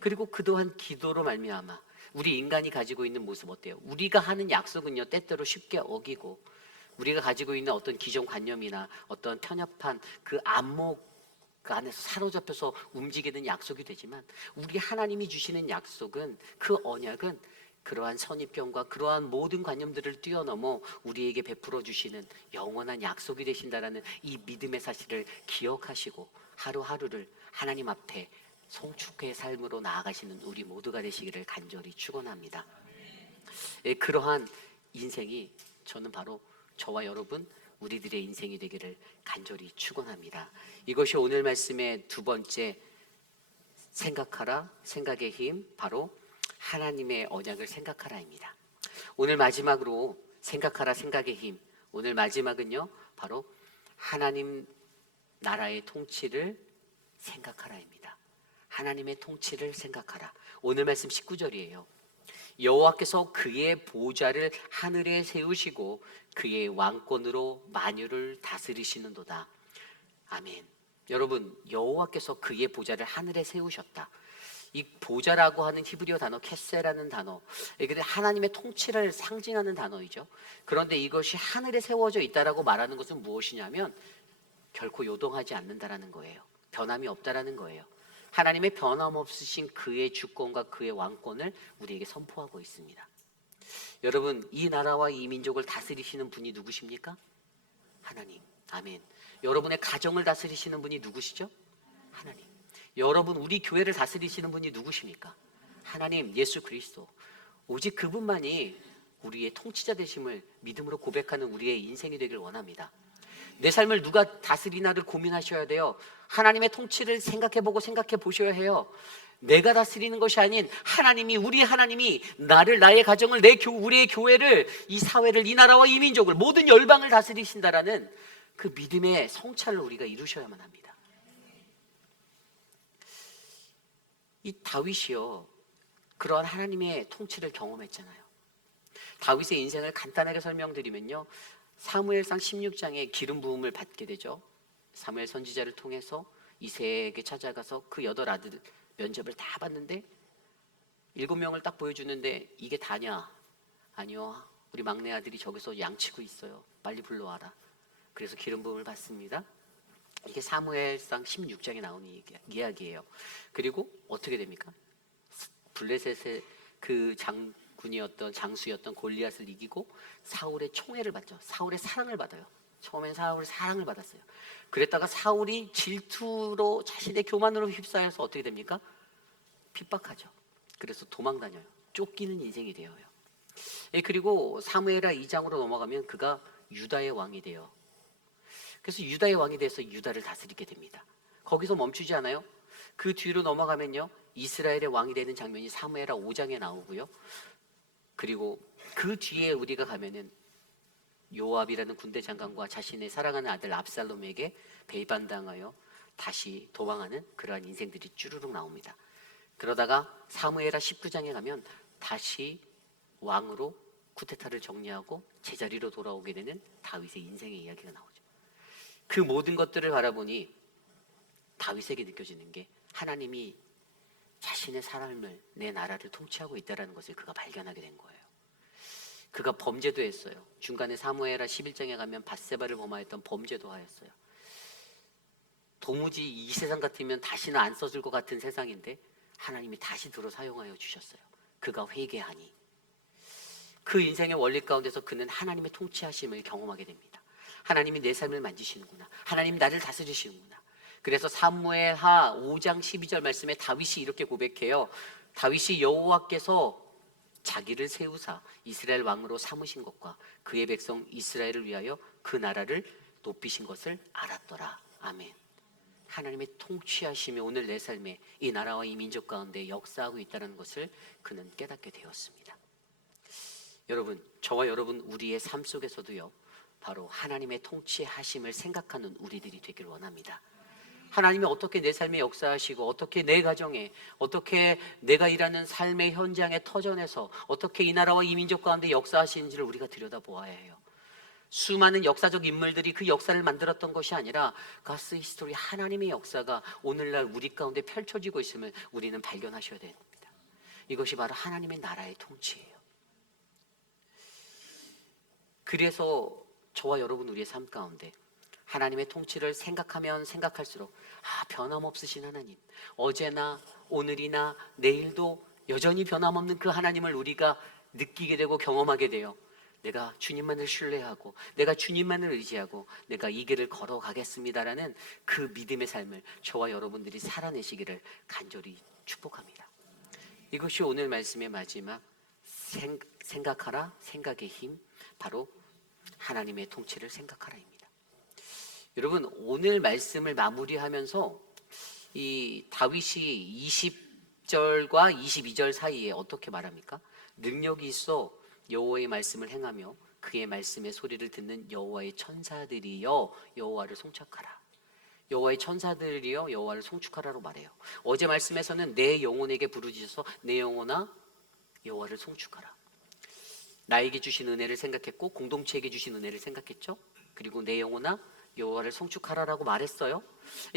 그리고 그동안 기도로 말미암아 우리 인간이 가지고 있는 모습 어때요? 우리가 하는 약속은요, 때때로 쉽게 어기고 우리가 가지고 있는 어떤 기존 관념이나 어떤 편협한 그 안목 안에서 사로잡혀서 움직이는 약속이 되지만, 우리 하나님이 주시는 약속은, 그 언약은 그러한 선입견과 그러한 모든 관념들을 뛰어넘어 우리에게 베풀어 주시는 영원한 약속이 되신다라는 이 믿음의 사실을 기억하시고 하루하루를 하나님 앞에 송축의 삶으로 나아가시는 우리 모두가 되시기를 간절히 축원합니다. 그러한 인생이 저는 바로 저와 여러분 우리들의 인생이 되기를 간절히 축원합니다. 이것이 오늘 말씀의 두 번째, 생각하라, 생각의 힘, 바로 하나님의 언약을 생각하라입니다. 오늘 마지막으로 생각하라, 생각의 힘, 오늘 마지막은요, 바로 하나님 나라의 통치를 생각하라입니다. 하나님의 통치를 생각하라. 오늘 말씀 19절이에요. 여호와께서 그의 보좌를 하늘에 세우시고 그의 왕권으로 만유를 다스리시는도다. 아멘. 여러분, 여호와께서 그의 보좌를 하늘에 세우셨다. 이 보좌라고 하는 히브리어 단어 캐세라는 단어, 이게 하나님의 통치를 상징하는 단어이죠. 그런데 이것이 하늘에 세워져 있다라고 말하는 것은 무엇이냐면 결코 요동하지 않는다라는 거예요. 변함이 없다라는 거예요. 하나님의 변함없으신 그의 주권과 그의 왕권을 우리에게 선포하고 있습니다. 여러분, 이 나라와 이 민족을 다스리시는 분이 누구십니까? 하나님. 아멘. 여러분의 가정을 다스리시는 분이 누구시죠? 하나님. 여러분, 우리 교회를 다스리시는 분이 누구십니까? 하나님, 예수 그리스도. 오직 그분만이 우리의 통치자 되심을 믿음으로 고백하는 우리의 인생이 되길 원합니다. 내 삶을 누가 다스리나를 고민하셔야 돼요. 하나님의 통치를 생각해보고 생각해 보셔야 해요. 내가 다스리는 것이 아닌 하나님이, 우리 하나님이 나를, 나의 가정을, 우리의 교회를, 이 사회를, 이 나라와 이 민족을, 모든 열방을 다스리신다라는 그 믿음의 성찰을 우리가 이루셔야만 합니다. 이 다윗이요, 그러한 하나님의 통치를 경험했잖아요. 다윗의 인생을 간단하게 설명드리면요, 사무엘상 16장에 기름 부음을 받게 되죠. 사무엘 선지자를 통해서 이새에게 찾아가서 그 8아들 면접을 다 봤는데 7명을 딱 보여주는데 이게 다냐? 아니요, 우리 막내 아들이 저기서 양치고 있어요. 빨리 불러와라. 그래서 기름 부음을 받습니다. 이게 사무엘상 16장에 나오는 이야기예요. 그리고 어떻게 됩니까? 블레셋의 그 장수였던 골리앗을 이기고 사울의 총애를 받죠. 사울의 사랑을 받아요. 처음엔 사울의 사랑을 받았어요. 그랬다가 사울이 질투로, 자신의 교만으로 휩싸여서 어떻게 됩니까? 핍박하죠. 그래서 도망 다녀요. 쫓기는 인생이 되어요. 그리고 사무엘하 2장으로 넘어가면 그가 유다의 왕이 돼요. 그래서 유다의 왕이 돼서 유다를 다스리게 됩니다. 거기서 멈추지 않아요. 그 뒤로 넘어가면요, 이스라엘의 왕이 되는 장면이 사무엘하 5장에 나오고요. 그리고 그 뒤에 우리가 가면은 요압이라는 군대 장관과 자신의 사랑하는 아들 압살롬에게 배반당하여 다시 도망하는 그러한 인생들이 쭈루룩 나옵니다. 그러다가 사무엘하 19장에 가면 다시 왕으로 쿠데타를 정리하고 제자리로 돌아오게 되는 다윗의 인생의 이야기가 나오죠. 그 모든 것들을 바라보니 다윗에게 느껴지는 게 하나님이 자신의 삶을, 내 나라를 통치하고 있다는 것을 그가 발견하게 된 거예요. 그가 범죄도 했어요. 중간에 사무엘하 11장에 가면 밧세바를 범하였던 범죄도 하였어요. 도무지 이 세상 같으면 다시는 안 써질 것 같은 세상인데 하나님이 다시 들어 사용하여 주셨어요. 그가 회개하니 그 인생의 원리 가운데서 그는 하나님의 통치하심을 경험하게 됩니다. 하나님이 내 삶을 만지시는구나. 하나님 나를 다스리시는구나. 그래서 사무엘하 5장 12절 말씀에 다윗이 이렇게 고백해요. 다윗이 여호와께서 자기를 세우사 이스라엘 왕으로 삼으신 것과 그의 백성 이스라엘을 위하여 그 나라를 높이신 것을 알았더라. 아멘. 하나님의 통치하심이 오늘 내 삶에 이 나라와 이 민족 가운데 역사하고 있다는 것을 그는 깨닫게 되었습니다. 여러분, 저와 여러분 우리의 삶 속에서도요, 바로 하나님의 통치하심을 생각하는 우리들이 되길 원합니다. 하나님이 어떻게 내 삶에 역사하시고 어떻게 내 가정에, 어떻게 내가 일하는 삶의 현장의 터전에서 어떻게 이 나라와 이 민족 가운데 역사하시는지를 우리가 들여다보아야 해요. 수많은 역사적 인물들이 그 역사를 만들었던 것이 아니라 가스 히스토리 하나님의 역사가 오늘날 우리 가운데 펼쳐지고 있음을 우리는 발견하셔야 됩니다. 이것이 바로 하나님의 나라의 통치예요. 그래서 저와 여러분 우리의 삶 가운데 하나님의 통치를 생각하면 생각할수록 변함없으신 하나님, 어제나 오늘이나 내일도 여전히 변함없는 그 하나님을 우리가 느끼게 되고 경험하게 돼요. 내가 주님만을 신뢰하고 내가 주님만을 의지하고 내가 이 길을 걸어가겠습니다라는 그 믿음의 삶을 저와 여러분들이 살아내시기를 간절히 축복합니다. 이것이 오늘 말씀의 마지막 생각하라, 생각의 힘, 바로 하나님의 통치를 생각하라입니다. 여러분, 오늘 말씀을 마무리하면서 이 다윗이 20절과 22절 사이에 어떻게 말합니까? 능력이 있어 여호와의 말씀을 행하며 그의 말씀의 소리를 듣는 여호와의 천사들이여 여호와를 송축하라. 여호와의 천사들이여 여호와를 송축하라로 말해요. 어제 말씀에서는 내 영혼에게 부르짖어서 내 영혼아 여호와를 송축하라. 나에게 주신 은혜를 생각했고 공동체에게 주신 은혜를 생각했죠. 그리고 내 영혼아 여호와를 송축하라라고 말했어요.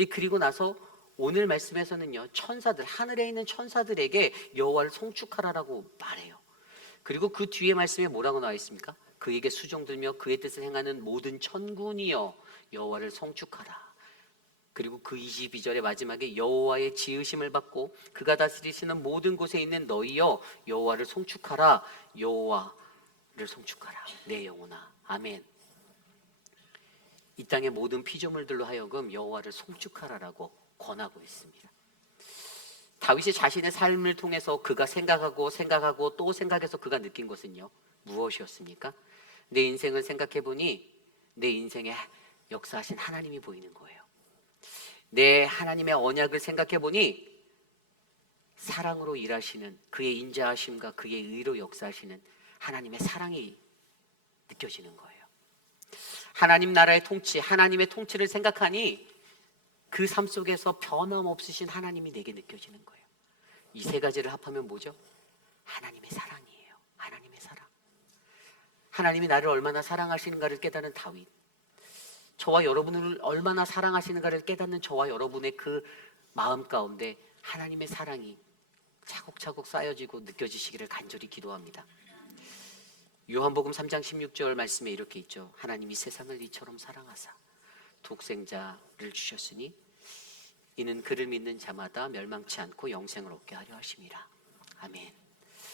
그리고 나서 오늘 말씀에서는요, 천사들, 하늘에 있는 천사들에게 여호와를 송축하라라고 말해요. 그리고 그 뒤에 말씀에 뭐라고 나와 있습니까? 그에게 수종들며 그의 뜻을 행하는 모든 천군이여 여호와를 송축하라. 그리고 그 22절의 마지막에 여호와의 지으심을 받고 그가 다스리시는 모든 곳에 있는 너희여 여호와를 송축하라. 여호와를 송축하라. 내 영혼아. 아멘. 이 땅의 모든 피조물들로 하여금 여호와를 송축하라라고 권하고 있습니다. 다윗이 자신의 삶을 통해서 그가 생각하고 또 생각해서 그가 느낀 것은요, 무엇이었습니까? 내 인생을 생각해 보니 내 인생에 역사하신 하나님이 보이는 거예요. 내 하나님의 언약을 생각해 보니 사랑으로 일하시는 그의 인자하심과 그의 의로 역사하시는 하나님의 사랑이 느껴지는 거예요. 하나님 나라의 통치, 하나님의 통치를 생각하니 그 삶 속에서 변함없으신 하나님이 내게 느껴지는 거예요. 이 세 가지를 합하면 뭐죠? 하나님의 사랑이에요. 하나님의 사랑. 하나님이 나를 얼마나 사랑하시는가를 깨닫는 다윗, 저와 여러분을 얼마나 사랑하시는가를 깨닫는 저와 여러분의 그 마음 가운데 하나님의 사랑이 차곡차곡 쌓여지고 느껴지시기를 간절히 기도합니다. 요한복음 3장 16절 말씀에 이렇게 있죠. 하나님이 세상을 이처럼 사랑하사 독생자를 주셨으니 이는 그를 믿는 자마다 멸망치 않고 영생을 얻게 하려 하심이라. 아멘.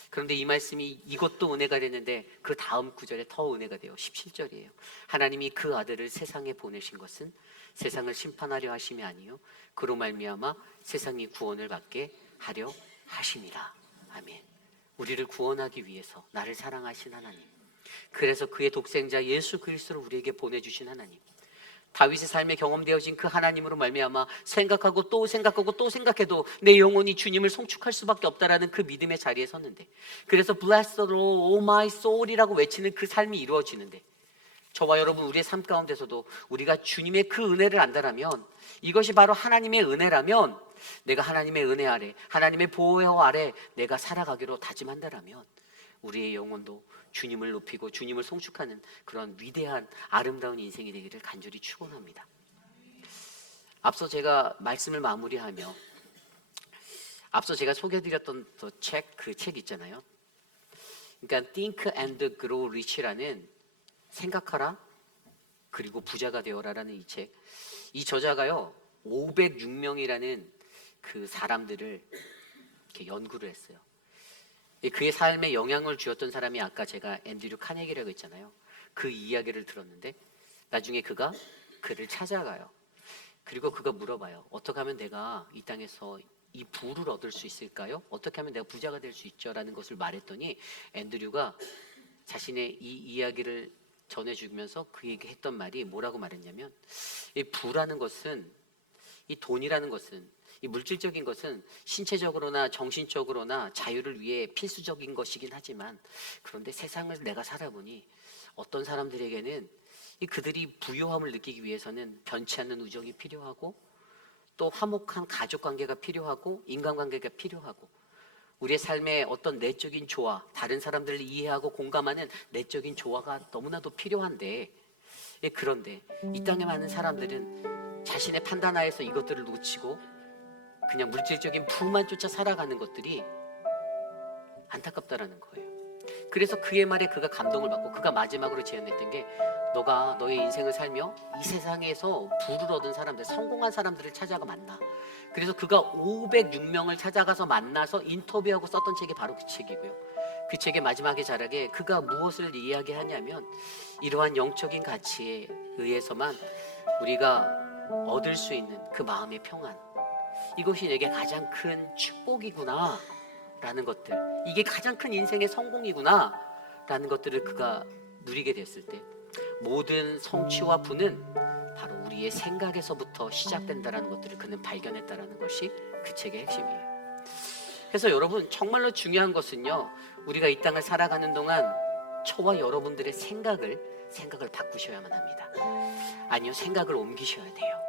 그런데 이 말씀이 이것도 은혜가 되는데 그 다음 구절에 더 은혜가 돼요. 17절이에요. 하나님이 그 아들을 세상에 보내신 것은 세상을 심판하려 하심이 아니요 그로 말미암아 세상이 구원을 받게 하려 하심이라. 아멘. 우리를 구원하기 위해서 나를 사랑하신 하나님, 그래서 그의 독생자 예수 그리스도를 우리에게 보내주신 하나님, 다윗의 삶에 경험되어진 그 하나님으로 말미암아 생각하고 또 생각해도 내 영혼이 주님을 송축할 수밖에 없다라는 그 믿음의 자리에 섰는데, 그래서 Bless the Lord, O my soul이라고 외치는 그 삶이 이루어지는데, 저와 여러분 우리의 삶 가운데서도 우리가 주님의 그 은혜를 안다라면, 이것이 바로 하나님의 은혜라면, 내가 하나님의 은혜 아래, 하나님의 보호 아래 내가 살아가기로 다짐한다라면 우리의 영혼도 주님을 높이고 주님을 송축하는 그런 위대한 아름다운 인생이 되기를 간절히 축원합니다. 앞서 제가 말씀을 마무리하며 앞서 제가 소개해드렸던 그 책 있잖아요. 그러니까 Think and Grow Rich라는 생각하라 그리고 부자가 되어라라는 이 책. 이 저자가요 506명이라는 그 사람들을 이렇게 연구를 했어요. 그의 삶에 영향을 주었던 사람이 아까 제가 앤드류 카네기라고 했잖아요. 그 이야기를 들었는데 나중에 그가 그를 찾아가요. 그리고 그가 물어봐요. 어떻게 하면 내가 이 땅에서 이 부를 얻을 수 있을까요? 어떻게 하면 내가 부자가 될 수 있죠? 라는 것을 말했더니 앤드류가 자신의 이 이야기를 전해주면서 그에게 했던 말이 뭐라고 말했냐면 이 부라는 것은, 이 돈이라는 것은, 이 물질적인 것은 신체적으로나 정신적으로나 자유를 위해 필수적인 것이긴 하지만 그런데 세상을 내가 살아보니 어떤 사람들에게는 그들이 부요함을 느끼기 위해서는 변치 않는 우정이 필요하고 또 화목한 가족관계가 필요하고 인간관계가 필요하고 우리의 삶에 어떤 내적인 조화, 다른 사람들을 이해하고 공감하는 내적인 조화가 너무나도 필요한데 그런데 이 땅에 많은 사람들은 자신의 판단하에서 이것들을 놓치고 그냥 물질적인 부만 쫓아 살아가는 것들이 안타깝다라는 거예요. 그래서 그의 말에 그가 감동을 받고 그가 마지막으로 제안했던 게 너가 너의 인생을 살며 이 세상에서 부를 얻은 사람들, 성공한 사람들을 찾아가 만나. 그래서 그가 506명을 찾아가서 만나서 인터뷰하고 썼던 책이 바로 그 책이고요. 그 책의 마지막에 자락에 그가 무엇을 이야기하냐면 이러한 영적인 가치에 의해서만 우리가 얻을 수 있는 그 마음의 평안, 이것이 내게 가장 큰 축복이구나 라는 것들, 이게 가장 큰 인생의 성공이구나 라는 것들을 그가 누리게 됐을 때 모든 성취와 부는 바로 우리의 생각에서부터 시작된다라는 것들을 그는 발견했다라는 것이 그 책의 핵심이에요. 그래서 여러분 정말로 중요한 것은요, 우리가 이 땅을 살아가는 동안 저와 여러분들의 생각을 바꾸셔야만 합니다. 아니요, 생각을 옮기셔야 돼요.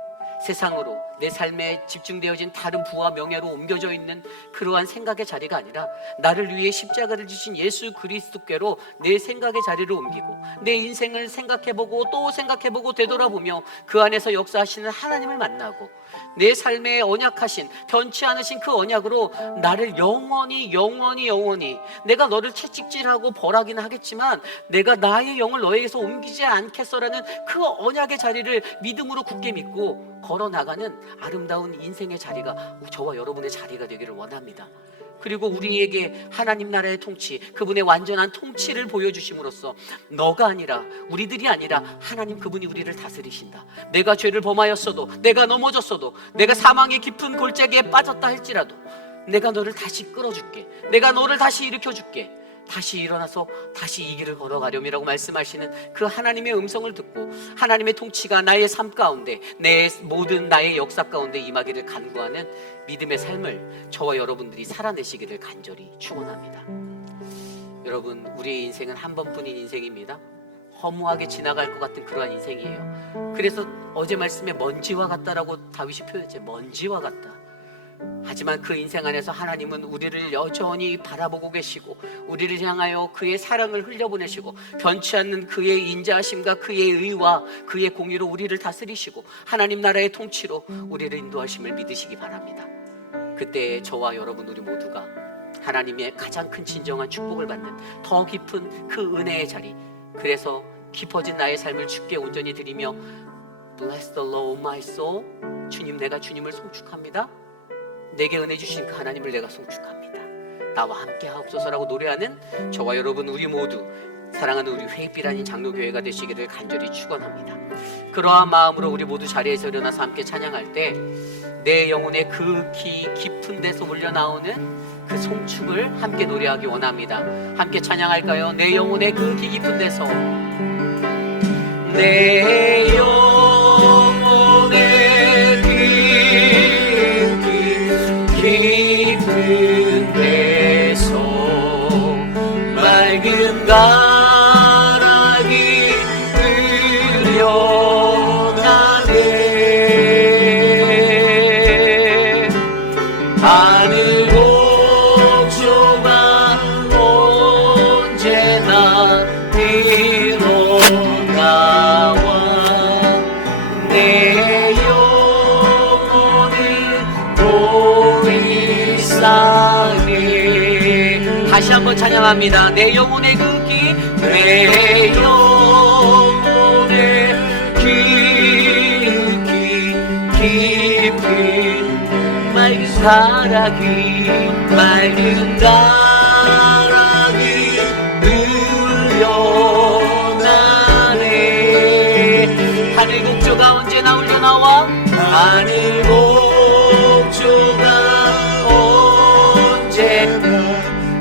세상으로 내 삶에 집중되어진 다른 부와 명예로 옮겨져 있는 그러한 생각의 자리가 아니라 나를 위해 십자가를 지신 예수 그리스도께로 내 생각의 자리를 옮기고 내 인생을 생각해보고 또 생각해보고 되돌아보며 그 안에서 역사하시는 하나님을 만나고 내 삶에 언약하신 변치 않으신 그 언약으로 나를 영원히 내가 너를 채찍질하고 벌하기는 하겠지만 내가 나의 영을 너에게서 옮기지 않겠어라는 그 언약의 자리를 믿음으로 굳게 믿고 걸어나가는 아름다운 인생의 자리가 저와 여러분의 자리가 되기를 원합니다. 그리고 우리에게 하나님 나라의 통치, 그분의 완전한 통치를 보여주심으로써 너가 아니라 우리들이 아니라 하나님 그분이 우리를 다스리신다. 내가 죄를 범하였어도, 내가 넘어졌어도, 내가 사망의 깊은 골짜기에 빠졌다 할지라도 내가 너를 다시 끌어줄게, 내가 너를 다시 일으켜줄게, 다시 일어나서 다시 이 길을 걸어가렴이라고 말씀하시는 그 하나님의 음성을 듣고 하나님의 통치가 나의 삶 가운데 내 모든 나의 역사 가운데 임하기를 간구하는 믿음의 삶을 저와 여러분들이 살아내시기를 간절히 축원합니다. 여러분, 우리의 인생은 한 번뿐인 인생입니다. 허무하게 지나갈 것 같은 그러한 인생이에요. 그래서 어제 말씀에 먼지와 같다라고 다윗이 표현했죠. 먼지와 같다. 하지만 그 인생 안에서 하나님은 우리를 여전히 바라보고 계시고 우리를 향하여 그의 사랑을 흘려보내시고 변치 않는 그의 인자하심과 그의 의와 그의 공의로 우리를 다스리시고 하나님 나라의 통치로 우리를 인도하심을 믿으시기 바랍니다. 그때 저와 여러분 우리 모두가 하나님의 가장 큰 진정한 축복을 받는 더 깊은 그 은혜의 자리, 그래서 깊어진 나의 삶을 주께 온전히 드리며 Bless the Lord my soul, 주님 내가 주님을 송축합니다, 내게 은혜 주신 그 하나님을 내가 송축합니다, 나와 함께 하옵소서라고 노래하는 저와 여러분 우리 모두 사랑하는 우리 회빛 아닌 장로교회가 되시기를 간절히 축원합니다. 그러한 마음으로 우리 모두 자리에서 일어나서 함께 찬양할 때 내 영혼의 극히 깊은 데서 울려나오는 그 송축을 함께 노래하기 원합니다. 함께 찬양할까요? 내 영혼의 극히 깊은 데서, 내 영혼의 깊은 데서 맑은 가락이 흘려나네. 하늘 복조가 언제나 사네. 다시 한번 찬양합니다. 내 영혼의 극기, 내 영혼의 깊이 맑은 가락이 흘려나네. 하늘 곡조가 언제나 울려나와, 하늘 곡조가 언제나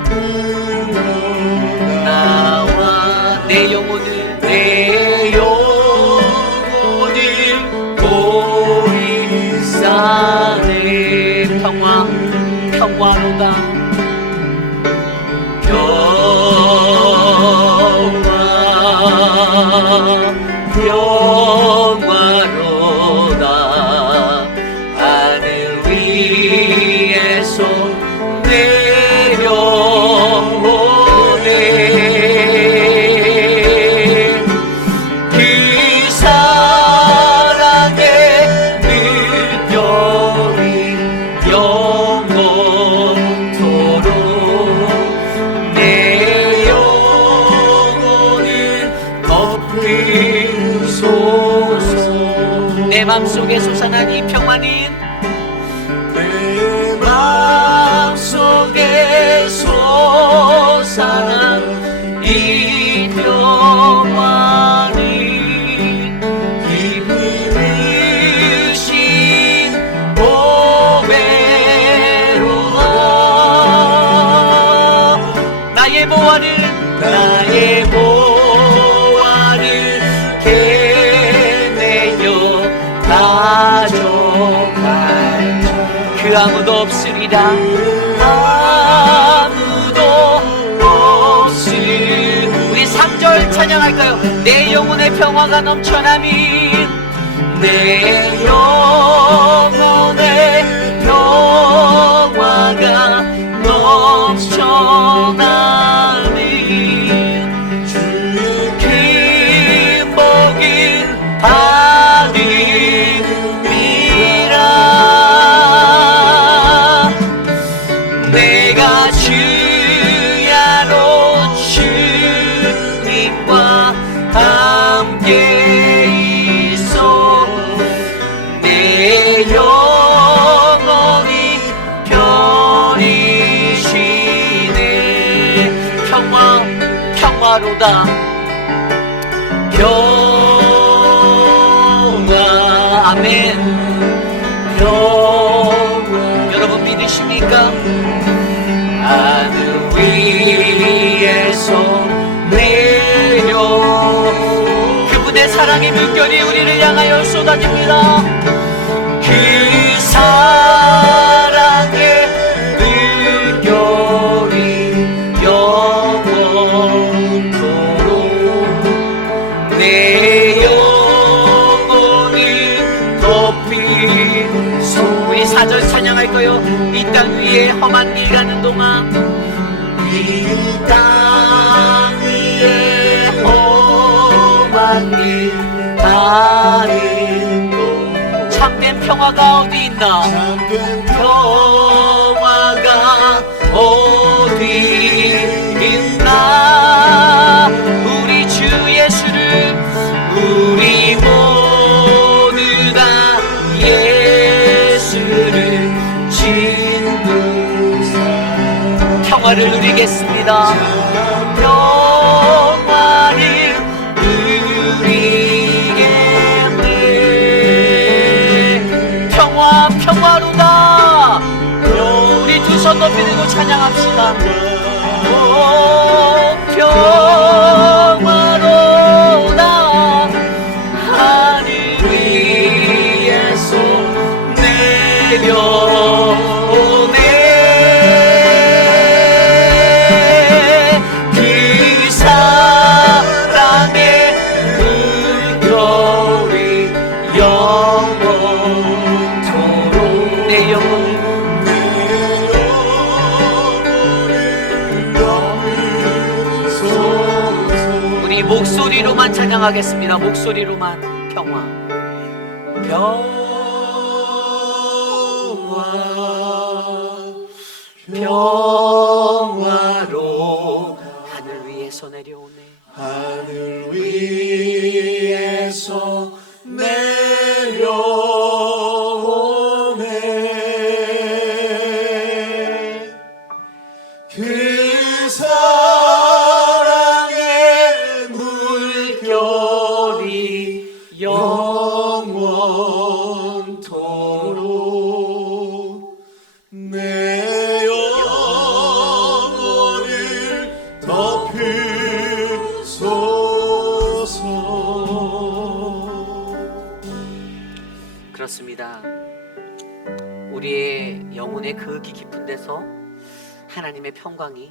흘려나와. 내 영혼을 보리 산에 평화로다. 평화로다. 하늘 위에서 내려오네. 그 사랑의 물결이 영원토록 내 영혼을 덮이소서. 내 맘속에 솟아난 이 평화는, 내 맘속에 솟아난 이 평화는 힘이 드신 보배로다. 나의 보화를 개내어 가져갈 그 아무도 없으리라. 아무도 없으리. 우리 3절 찬양할까요? 내 영혼의 평화가 넘쳐나니, 내 영혼의 평화가 넘쳐나니 주의 기복을 받음이라. 내가 주야로 주님과 함께 있어 내 영혼이 편히 쉬네. 평화로다. 평화. 아멘. 여러분 믿으십니까? 하늘 위에서 내려 그분의 사랑의 물결이 우리를 향하여 쏟아집니다. 그 사랑의 물결이 영원토록 내 영혼을 덮이소. 우리 4절 찬양할까요? 이 땅 위에 험한 길 가는 동안, 이 땅 위에 험한 길 가는 동안 참된 평화가 어디 있나? 참된 평화가 어디 있나? 우리 주 예수를 우리 모두 다 예수를 평화를 누리겠습니다. 평화를 누리겠네. 평화로다. 우리 두 손 높이 들고 찬양합시다. 평화로다. 하늘 위에서 내려오네. 그 사랑의 물결이 영원토록 내 영혼을 우리 목소리로만 찬양하겠습니다. 목소리로만. 평화. 평화로 하늘 위에서 내려오네. 하늘 위에서 내려오네. 그 사랑의 물결이 영원토록 내 영혼을 덮으소서. 그렇습니다. 우리의 영혼의 그 깊은 데서 하나님의 평강이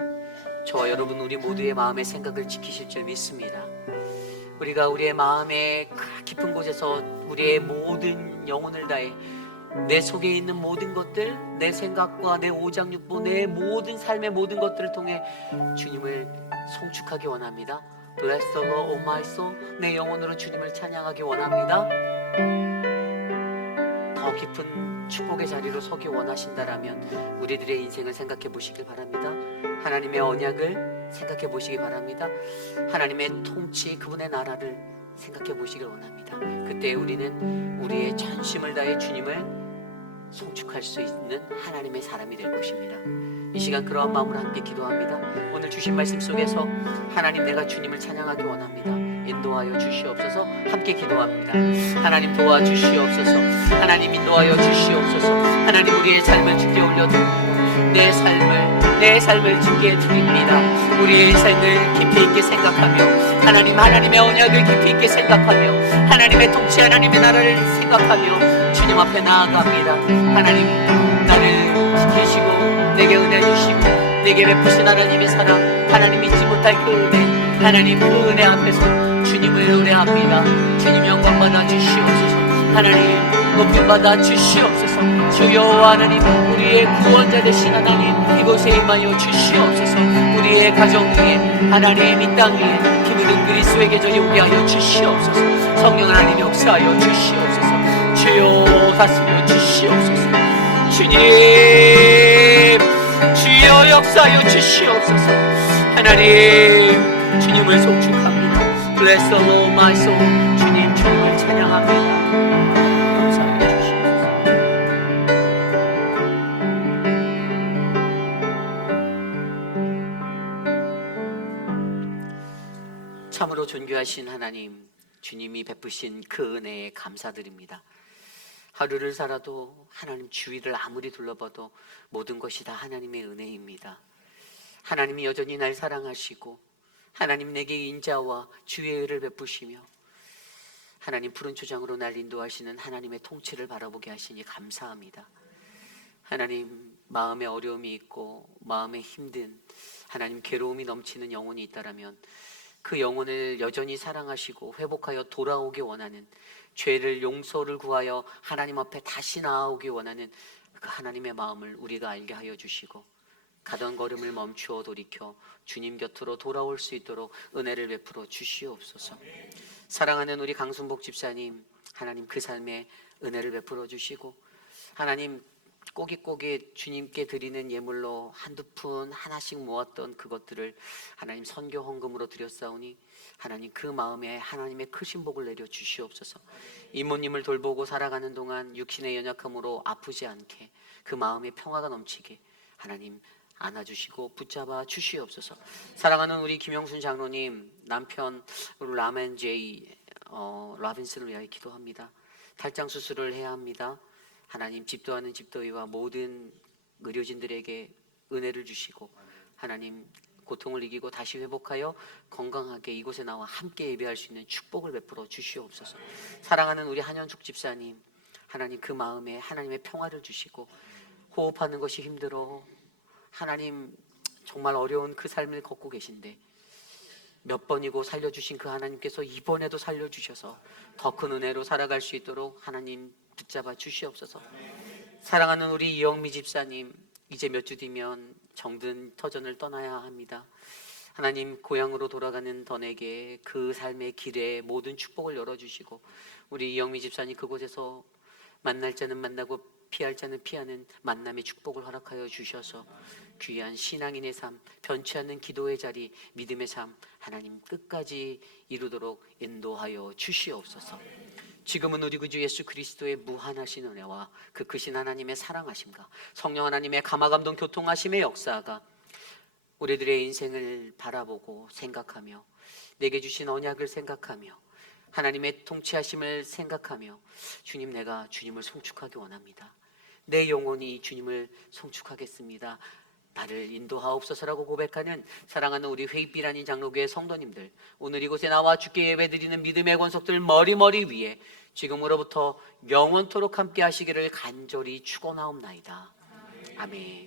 저와 여러분 우리 모두의 마음의 생각을 지키실 줄 믿습니다. 우리가 우리의 마음의 깊은 곳에서 우리의 모든 영혼을 다해 내 속에 있는 모든 것들, 내 생각과 내 오장육부, 내 모든 삶의 모든 것들을 통해 주님을 송축하기 원합니다. Bless the Lord, O my soul. 내 영혼으로 주님을 찬양하기 원합니다. 더 깊은 축복의 자리로 서기 원하신다라면 우리들의 인생을 생각해 보시길 바랍니다. 하나님의 언약을 생각해 보시기 바랍니다. 하나님의 통치, 그분의 나라를 생각해 보시길 원합니다. 그때 우리는 우리의 전심을 다해 주님을 송축할 수 있는 하나님의 사람이 될 것입니다. 이 시간 그러한 마음으로 함께 기도합니다. 오늘 주신 말씀 속에서 하나님, 내가 주님을 찬양하기 원합니다. 인도하여 주시옵소서. 함께 기도합니다. 하나님 도와주시옵소서. 하나님 인도하여 주시옵소서. 하나님 우리의 삶을 주께 올려드립니다. 내 삶을 주께 드립니다. 우리의 삶을 깊이 있게 생각하며 하나님의 언약을 깊이 있게 생각하며 하나님의 통치, 하나님의 나라를 생각하며 주님 앞에 나아갑니다. 하나님, 나를 지키시고 내게 은혜 주시고 내게 베푸신 하나님의 사랑, 하나님 잊지 못할 그 은혜, 하나님 그 은혜 앞에서 주님을 의뢰합니다. 주님 영광 받아 주시옵소서. 하나님 높임 받아 주시옵소서. 주여 하나님, 우리의 구원자 되신 하나님, 이곳에 임하여 주시옵소서. 우리의 가정 위에, 하나님 이 땅 위에 피 묻은 그리스도의 계절이 오게 하여 주시옵소서. 성령 하나님 역사하여 주시옵소서. 주여 다스려 주시옵소서. 주님, 주여 역사하여 주시옵소서. 하나님, 주님을 송축합니다. Bless the Lord my soul. 주님, 주님을 찬양합니다. 역사하여 주시옵소서. 참으로 존귀하신 하나님, 주님이 베푸신 그 은혜에 감사드립니다. 하루를 살아도 하나님 주위를 아무리 둘러봐도 모든 것이 다 하나님의 은혜입니다. 하나님이 여전히 날 사랑하시고 하나님 내게 인자와 주의 의를 베푸시며 하나님 푸른 초장으로 날 인도하시는 하나님의 통치를 바라보게 하시니 감사합니다. 하나님, 마음에 어려움이 있고 마음에 힘든, 하나님 괴로움이 넘치는 영혼이 있다라면 그 영혼을 여전히 사랑하시고 회복하여 돌아오기 원하는, 죄를 용서를 구하여 하나님 앞에 다시 나아오기 원하는 그 하나님의 마음을 우리가 알게 하여 주시고 가던 걸음을 멈추어 돌이켜 주님 곁으로 돌아올 수 있도록 은혜를 베풀어 주시옵소서. 사랑하는 우리 강순복 집사님, 하나님 그 삶에 은혜를 베풀어 주시고 하나님 꼬깃꼬깃 주님께 드리는 예물로 한두 푼 하나씩 모았던 그것들을 하나님 선교 헌금으로 드렸사오니 하나님 그 마음에 하나님의 크신 복을 내려 주시옵소서. 이모님을 돌보고 살아가는 동안 육신의 연약함으로 아프지 않게 그 마음에 평화가 넘치게 하나님 안아주시고 붙잡아 주시옵소서. 사랑하는 우리 김영순 장로님, 남편 라멘 제이 라빈스를 위하여 기도합니다. 탈장 수술을 해야 합니다. 하나님 집도하는 집도의와 모든 의료진들에게 은혜를 주시고 하나님 고통을 이기고 다시 회복하여 건강하게 이곳에 나와 함께 예배할 수 있는 축복을 베풀어 주시옵소서. 사랑하는 우리 한현숙 집사님, 하나님 그 마음에 하나님의 평화를 주시고 호흡하는 것이 힘들어 하나님 정말 어려운 그 삶을 걷고 계신데 몇 번이고 살려주신 그 하나님께서 이번에도 살려주셔서 더 큰 은혜로 살아갈 수 있도록 하나님 붙잡아 주시옵소서. 사랑하는 우리 이영미 집사님, 이제 몇 주 뒤면 정든 터전을 떠나야 합니다. 하나님 고향으로 돌아가는 던에게 그 삶의 길에 모든 축복을 열어주시고 우리 이영미 집사님 그곳에서 만날 자는 만나고 피할 자는 피하는 만남의 축복을 허락하여 주셔서 귀한 신앙인의 삶, 변치 않는 기도의 자리, 믿음의 삶 하나님 끝까지 이루도록 인도하여 주시옵소서. 지금은 우리 구주 예수 그리스도의 무한하신 은혜와 그 크신 하나님의 사랑하심과 성령 하나님의 감화감동 교통하심의 역사가 우리들의 인생을 바라보고 생각하며 내게 주신 언약을 생각하며 하나님의 통치하심을 생각하며 주님, 내가 주님을 송축하기 원합니다. 내 영혼이 주님을 송축하겠습니다. 나를 인도하옵소서라고 고백하는 사랑하는 우리 회입길 아닌 장로교회 성도님들, 오늘 이곳에 나와 주께 예배드리는 믿음의 권속들 머리머리 위에 지금으로부터 영원토록 함께 하시기를 간절히 축원하옵나이다. 아멘.